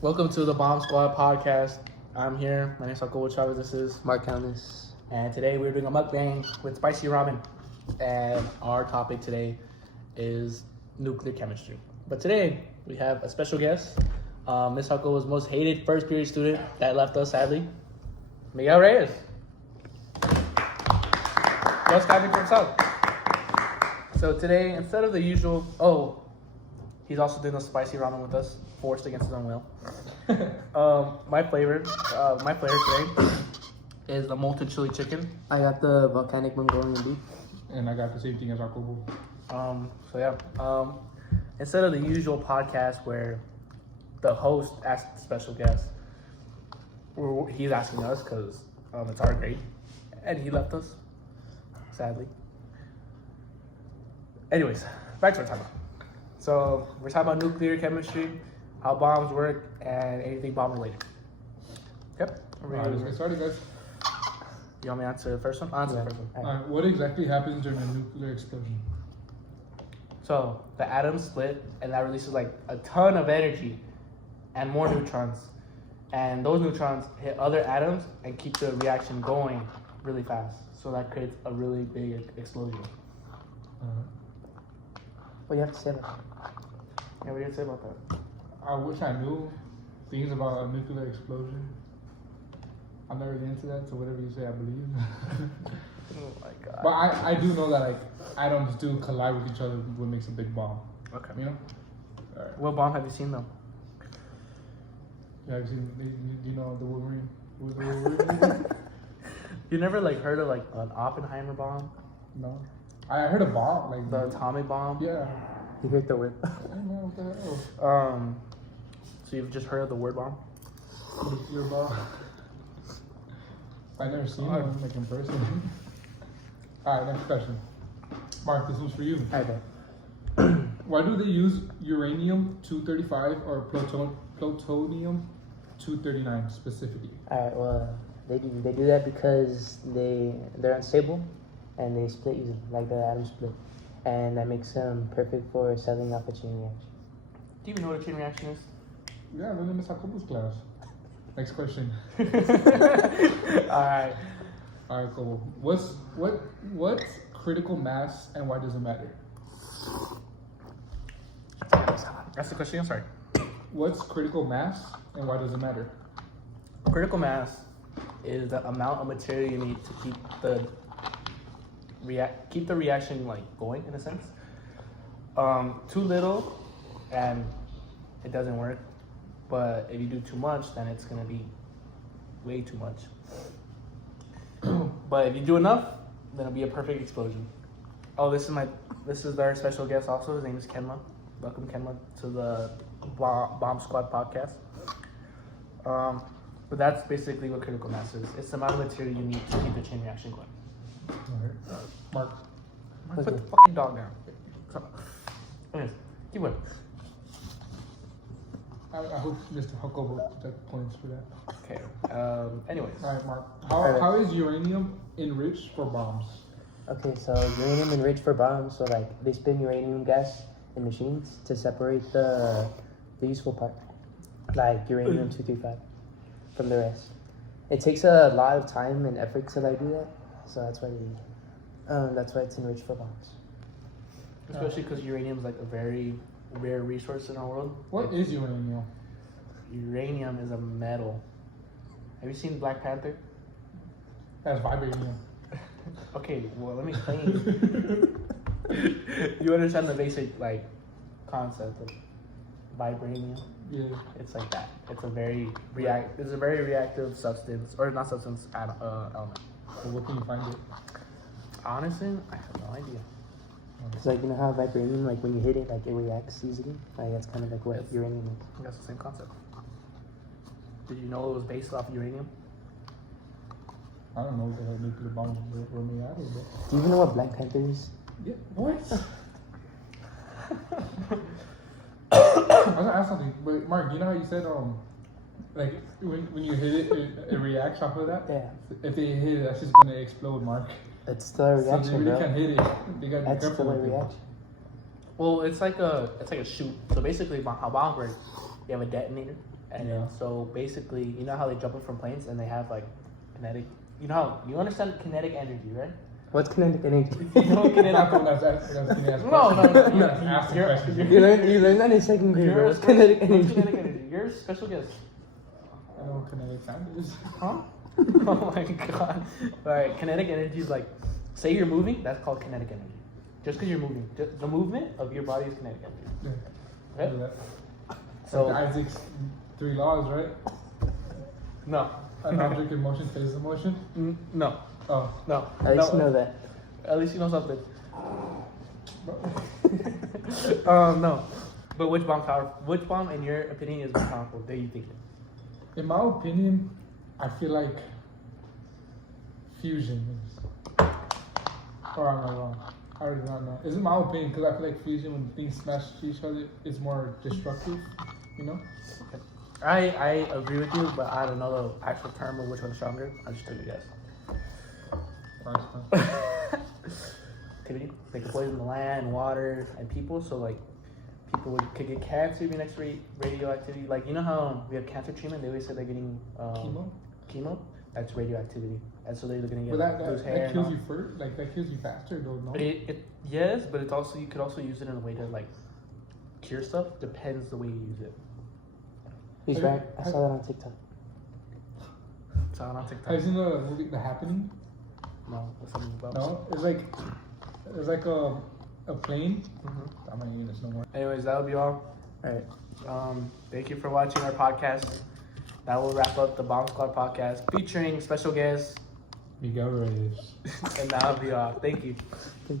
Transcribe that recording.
Welcome to the Bomb Squad podcast. I'm here. My name's Jacobo Chavez. This is Mark Countess. And today we're doing a mukbang with spicy ramen. And our topic today is nuclear chemistry. But today we have a special guest, Miss Jacobo's most hated first period student that left us sadly, Miguel Reyes. Just standing for himself. So today, instead of the usual, he's also doing a spicy ramen with us, forced against his own will. My flavor today is the molten chili chicken. I got the volcanic Mongolian beef. And I got the same thing as Jacobo. Instead of the usual podcast where the host asks the special guest, he's asking us because it's our grade, and he left us, sadly. Anyways, back to our time. So we're talking about nuclear chemistry, how bombs work, and anything bomb related. Yep. Alright, let's get started, guys. You want me to answer the first one? I'll answer the first one. Alright, what exactly happens during a nuclear explosion? So the atoms split, and that releases like a ton of energy and more neutrons. And those neutrons hit other atoms and keep the reaction going really fast. So that creates a really big explosion. What do you have to say about that? Yeah, what do you have to say about that? I wish I knew things about a nuclear explosion. I'm not really into that, so whatever you say, I believe. Oh my god. But I do know that like atoms do collide with each other, what makes a big bomb. Okay. You know? Alright. What bomb have you seen though? Yeah, I've seen. Do you know the Wolverine? Who's the Wolverine? You never like heard of like an Oppenheimer bomb? No. I heard a bomb, like The atomic bomb? Yeah. You heard the word. I don't know what the hell. So you've just heard of the word bomb? Nuclear bomb. I never seen one like in person. Alright, next question. Mark, this one's for you. I bet. Why do they use uranium-235 or plutonium-239 specifically? Alright, well, they do that because they're unstable and they split easily, like the atom split. And that makes them perfect for setting off a chain reaction. Do you even know what a chain reaction is? Yeah, we're in Miss Jacobo's class. Next question. Alright. Alright, cool. What's critical mass and why does it matter? That's the question, I'm sorry. What's critical mass and why does it matter? Critical mass is the amount of material you need to keep the reaction like going in a sense. Too little and it doesn't work. But if you do too much, then it's gonna be way too much. But if you do enough, then it'll be a perfect explosion. Oh, this is our special guest also. His name is Kenma. Welcome, Kenma, to the Bomb Squad podcast. But that's basically what critical mass is. It's the amount of material you need to keep the chain reaction going. Alright. Mark. Put the fucking dog down. Anyways, keep going. I hope Mr. Jacobo took points for that. Okay. Anyways. Alright, Mark. How is uranium enriched for bombs? Okay, so uranium enriched for bombs, so like they spin uranium gas in machines to separate the useful part, like uranium-235 from the rest. It takes a lot of time and effort to like do that, so that's why it's enriched for bombs. Especially because uranium is like a very rare resource in our world. What is uranium? Uranium is a metal. Have you seen Black Panther? That's vibranium. Okay, well let me explain. You understand the basic like concept of vibranium? Yeah. It's like that. It's a very reactive substance, or not substance, element. So where can you find it? Honestly, I have no idea. It's like, you know how vibranium, like when you hit it, like it reacts easily? Like that's kind of like what uranium is. That's the same concept. Did you know it was based off uranium? I don't know what the hell nuclear bombs were made out of. But... Do you even know what Black Panther is? Yeah, what? I was gonna ask something, but Mark, you know how you said like when you hit it, it reacts off of that? Yeah. If they hit it, that's just gonna explode, Mark. It's still a So reaction, they really bro. can't hit it. They gotta be That's careful still a with it. reaction. Well, it's like a shoot. So basically, how bombs work, you have a detonator, And Yeah. so basically, you know how they jump up from planes and they have like kinetic. You know how you understand kinetic energy, right? What's kinetic energy? You know what kinetic. Not the one that's gonna ask No, no, questions. no. Ask the You're- questions. You learned that in second grade, bro. What's kinetic What's energy? kinetic energy? You're a special guest. I know what kinetic time is. Huh? Oh my god. Alright, kinetic energy is like, say you're moving, that's called kinetic energy. Just because you're moving. The movement of your body is kinetic energy. Okay? So So, Isaac's 3 laws, right? no. An object in motion stays in motion. No. Oh. No. At least you know that. At least you know something. No. But which bomb in your opinion is more powerful? Do you think? In my opinion, I feel like fusion is. Or am I wrong? I really don't know. It's in my opinion because I feel like fusion, when things smash to each other, is more destructive. You know? I agree with you, but I don't know the actual term of which one's stronger. I just took a guess. Activity. They could poison the land, water, and people. So like, could get cancer if you're next to radioactivity. Like you know how we have cancer treatment? They always say they're getting chemo. That's radioactivity, and so they're gonna get But lose hair. that kills you first. Like that kills you faster, though. No. Yes, but it's also you could also use it in a way to like cure stuff. Depends the way you use it. He's right. I saw that on TikTok. So I don't think Have you seen the movie The Happening? no. What's something about? No. It's like a plane. Mm-hmm. I'm not using this no more. Anyways, that would be all. All right. Thank you for watching our podcast. That will wrap up the Bomb Squad podcast featuring special guests. Miguel Reyes. And that will be all. Thank you. Thank you.